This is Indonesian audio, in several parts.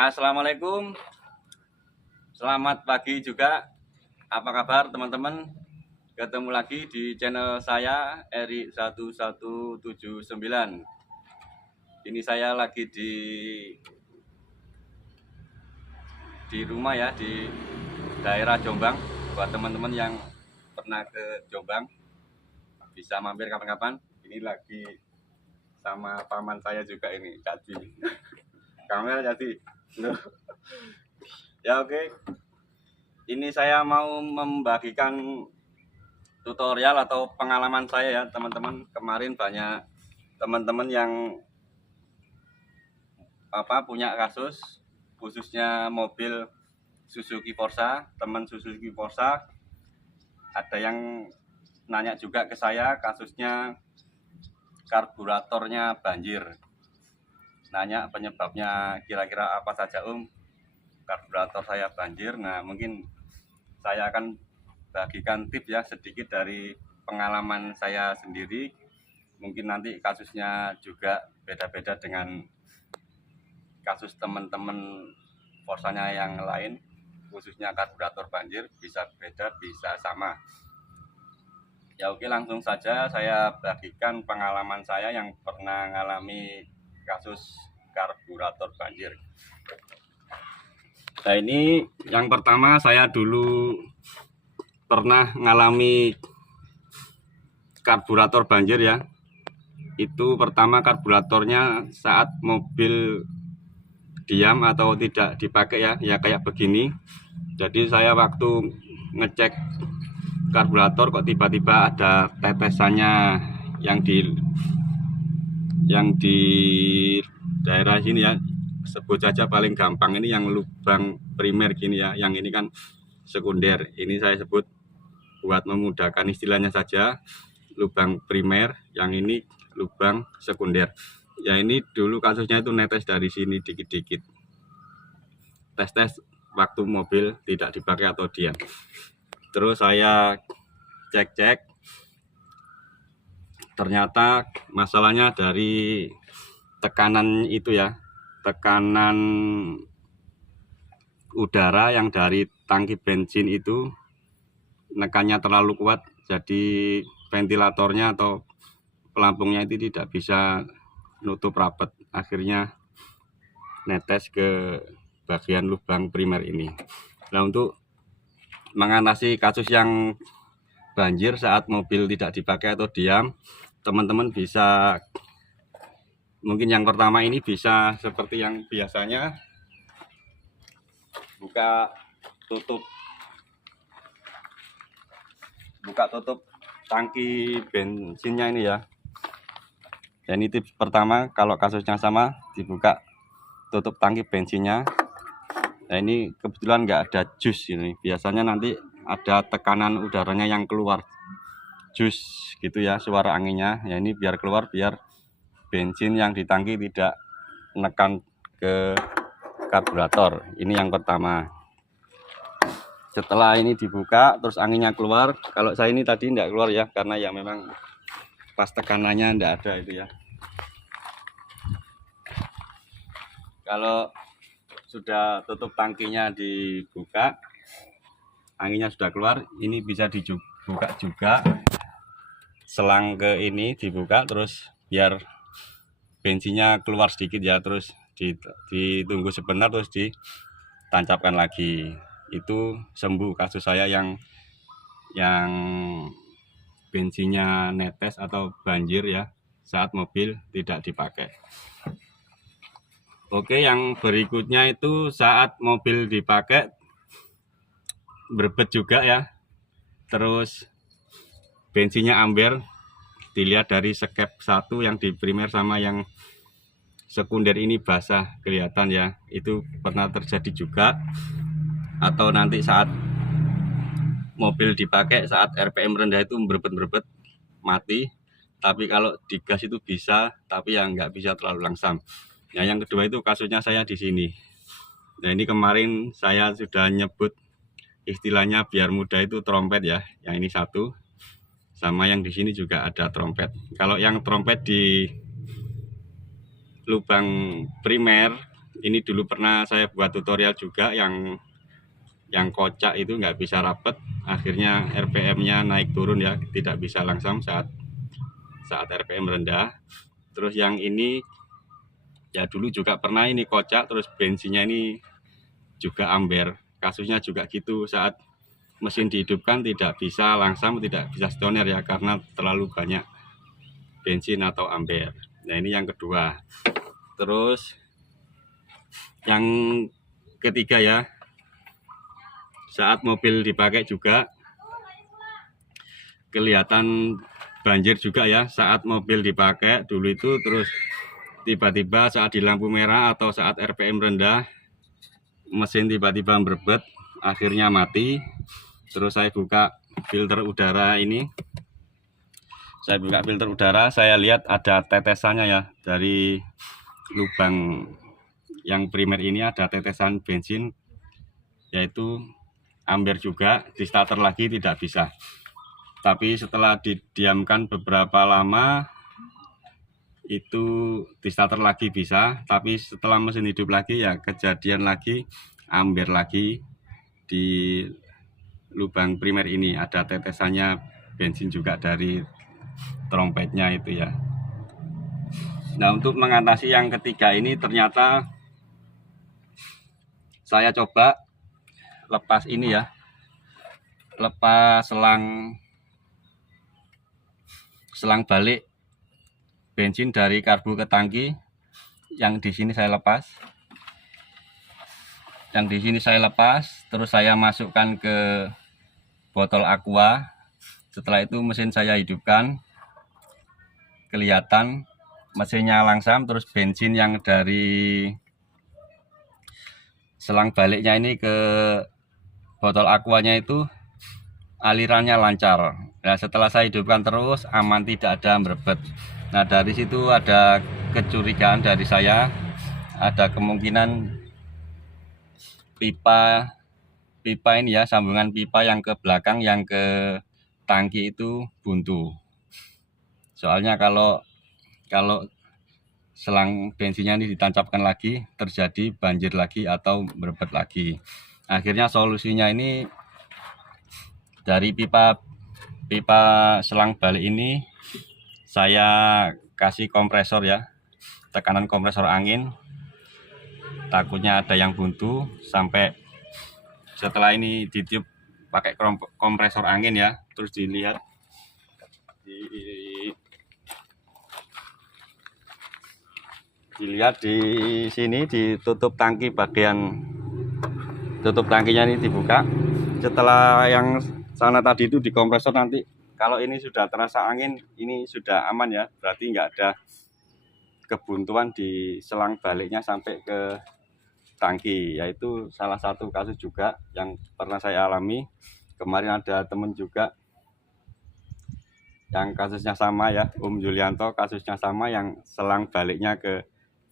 Assalamualaikum, selamat pagi juga. Apa kabar teman-teman? Ketemu lagi di channel saya Eri 1179. Ini saya lagi di rumah ya, di daerah Jombang. Buat teman-teman yang pernah ke Jombang bisa mampir kapan-kapan. Ini lagi sama paman saya juga ini, Caci. Kamera Caci. Ya oke. Ini saya mau membagikan tutorial atau pengalaman saya ya teman-teman. Kemarin banyak teman-teman yang punya kasus, khususnya mobil Suzuki Forza, teman Suzuki Forza. Ada yang nanya juga ke saya, kasusnya karburatornya banjir. Nanya penyebabnya kira-kira apa saja karburator saya banjir. Nah, mungkin saya akan bagikan tips ya sedikit dari pengalaman saya sendiri. Mungkin nanti kasusnya juga beda-beda dengan kasus teman-teman Forsanya yang lain, khususnya karburator banjir, bisa beda bisa sama. Ya oke, langsung saja saya bagikan pengalaman saya yang pernah mengalami kasus karburator banjir. Nah, ini yang pertama, saya dulu pernah mengalami karburator banjir ya. Itu pertama karburatornya saat mobil diam atau tidak dipakai ya kayak begini. Jadi saya waktu ngecek karburator kok tiba-tiba ada tetesannya yang di daerah sini ya, sebut saja paling gampang ini yang lubang primer gini ya, yang ini kan sekunder. Ini saya sebut buat memudahkan istilahnya saja, lubang primer, yang ini lubang sekunder. Ya ini dulu kasusnya itu netes dari sini dikit-dikit. Tes waktu mobil tidak dipakai atau diam. Terus saya cek, ternyata masalahnya dari tekanan itu ya, tekanan udara yang dari tangki bensin itu nekannya terlalu kuat, jadi ventilatornya atau pelampungnya itu tidak bisa nutup rapat, akhirnya netes ke bagian lubang primer ini. Nah, untuk mengatasi kasus yang banjir saat mobil tidak dipakai atau diam, teman-teman bisa, mungkin yang pertama ini bisa seperti yang biasanya, buka tutup tangki bensinnya ini ya. Dan ini tips pertama, kalau kasusnya sama, dibuka tutup tangki bensinnya. Nah, ini kebetulan nggak ada jus ini, biasanya nanti ada tekanan udaranya yang keluar, jus gitu ya, suara anginnya. Ya ini biar keluar, biar bensin yang di tangki tidak menekan ke karburator. Ini yang pertama. Setelah ini dibuka terus anginnya keluar, kalau saya ini tadi tidak keluar ya, karena ya memang pas tekanannya tidak ada itu ya. Kalau sudah tutup tangkinya dibuka, anginnya sudah keluar, ini bisa dibuka juga selang ke ini, dibuka terus biar bensinnya keluar sedikit ya, terus ditunggu sebentar terus ditancapkan lagi. Itu sembuh kasus saya yang bensinnya netes atau banjir ya saat mobil tidak dipakai. Oke, yang berikutnya itu saat mobil dipakai berbet juga ya, terus bensinnya amber. Dilihat dari skep satu yang di primer sama yang sekunder ini basah kelihatan ya, itu pernah terjadi juga. Atau nanti saat mobil dipakai saat RPM rendah itu berbet mati, tapi kalau digas itu bisa, tapi ya nggak bisa terlalu langsam. Nah, yang kedua itu kasusnya saya di sini. Nah, ini kemarin saya sudah nyebut istilahnya biar mudah itu trompet ya, yang ini satu, sama yang di sini juga ada trompet. Kalau yang trompet di lubang primer Ini dulu pernah saya buat tutorial juga yang kocak itu nggak bisa rapet, akhirnya RPM-nya naik turun ya, tidak bisa langsung saat RPM rendah. Terus yang ini ya dulu juga pernah ini kocak, terus bensinnya ini juga amber. Kasusnya juga gitu, saat mesin dihidupkan tidak bisa langsam, tidak bisa stoner ya, karena terlalu banyak bensin atau amber. Nah ini yang kedua. Terus yang ketiga ya, saat mobil dipakai juga kelihatan banjir juga ya, saat mobil dipakai dulu itu. Terus tiba-tiba saat di lampu merah atau saat RPM rendah, mesin tiba-tiba berbet, akhirnya mati. Terus saya buka filter udara ini, saya lihat ada tetesannya ya, dari lubang yang primer ini ada tetesan bensin, yaitu amber juga. Di starter lagi tidak bisa, tapi setelah didiamkan beberapa lama itu di starter lagi bisa. Tapi setelah mesin hidup lagi ya kejadian lagi, amber lagi di lubang primer ini, ada tetesannya bensin juga dari trompetnya itu ya. Nah untuk mengatasi yang ketiga ini, ternyata saya coba lepas ini ya, lepas selang balik bensin dari karbu ke tangki. Yang di sini saya lepas, terus saya masukkan ke botol aqua. Setelah itu mesin saya hidupkan, kelihatan mesinnya langsam, terus bensin yang dari selang baliknya ini ke botol aquanya itu alirannya lancar. Nah setelah saya hidupkan terus, aman, tidak ada merebet. Nah dari situ ada kecurigaan dari saya, ada kemungkinan pipa ini ya, sambungan pipa yang ke belakang, yang ke tangki itu buntu. Soalnya kalau selang bensinnya ini ditancapkan lagi, terjadi banjir lagi atau merebet lagi. Akhirnya solusinya ini dari pipa selang balik ini saya kasih kompresor ya, tekanan kompresor angin, takutnya ada yang buntu. Sampai setelah ini ditiup pakai kompresor angin ya, terus dilihat di sini, ditutup tangki, bagian tutup tangkinya ini dibuka. Setelah yang sana tadi itu dikompresor, nanti kalau ini sudah terasa angin, ini sudah aman ya, berarti nggak ada kebuntuan di selang baliknya sampai ke tangki. Yaitu salah satu kasus juga yang pernah saya alami. Kemarin ada temen juga yang kasusnya sama ya, Julianto, kasusnya sama, yang selang baliknya ke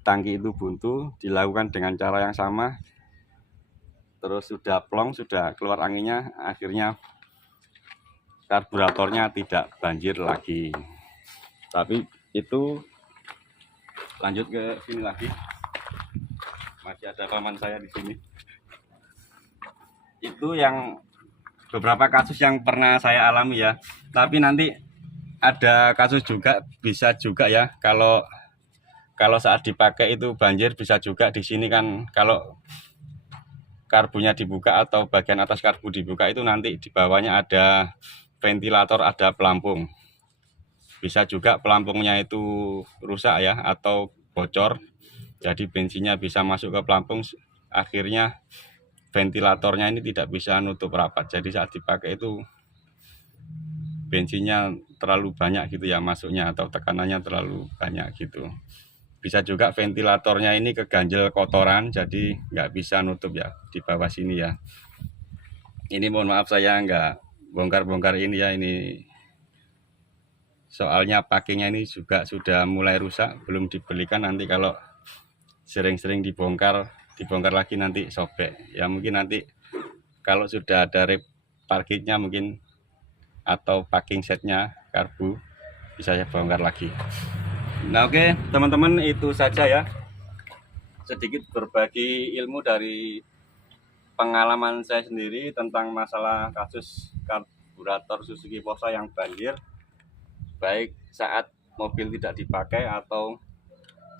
tangki itu buntu, dilakukan dengan cara yang sama. Terus sudah plong, sudah keluar anginnya, akhirnya karburatornya tidak banjir lagi. Tapi itu lanjut ke sini lagi, masih ada paman saya di sini. Itu yang beberapa kasus yang pernah saya alami ya. Tapi nanti ada kasus juga, bisa juga ya, kalau saat dipakai itu banjir, bisa juga di sini kan, kalau karbunya dibuka atau bagian atas karbu dibuka itu nanti di bawahnya ada ventilator, ada pelampung. Bisa juga pelampungnya itu rusak ya, atau bocor, jadi bensinnya bisa masuk ke pelampung, akhirnya ventilatornya ini tidak bisa nutup rapat. Jadi saat dipakai itu bensinnya terlalu banyak gitu ya masuknya, atau tekanannya terlalu banyak gitu. Bisa juga ventilatornya ini keganjel kotoran, jadi nggak bisa nutup ya di bawah sini ya. Ini mohon maaf saya nggak bongkar-bongkar ini ya, ini soalnya packingnya ini juga sudah mulai rusak, belum dibelikan. Nanti kalau sering-sering dibongkar lagi nanti sobek ya. Mungkin nanti kalau sudah ada parkirnya mungkin, atau packing setnya karbu, bisa saya bongkar lagi. Nah oke teman-teman, itu saja ya sedikit berbagi ilmu dari pengalaman saya sendiri tentang masalah kasus karburator Suzuki Porsche yang banjir, baik saat mobil tidak dipakai atau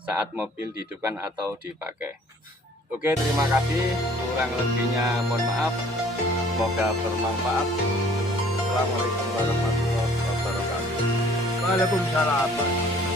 saat mobil dihidupkan atau dipakai. Oke, terima kasih. Kurang lebihnya mohon maaf. Semoga bermanfaat. Assalamualaikum warahmatullahi wabarakatuh. Waalaikumsalam.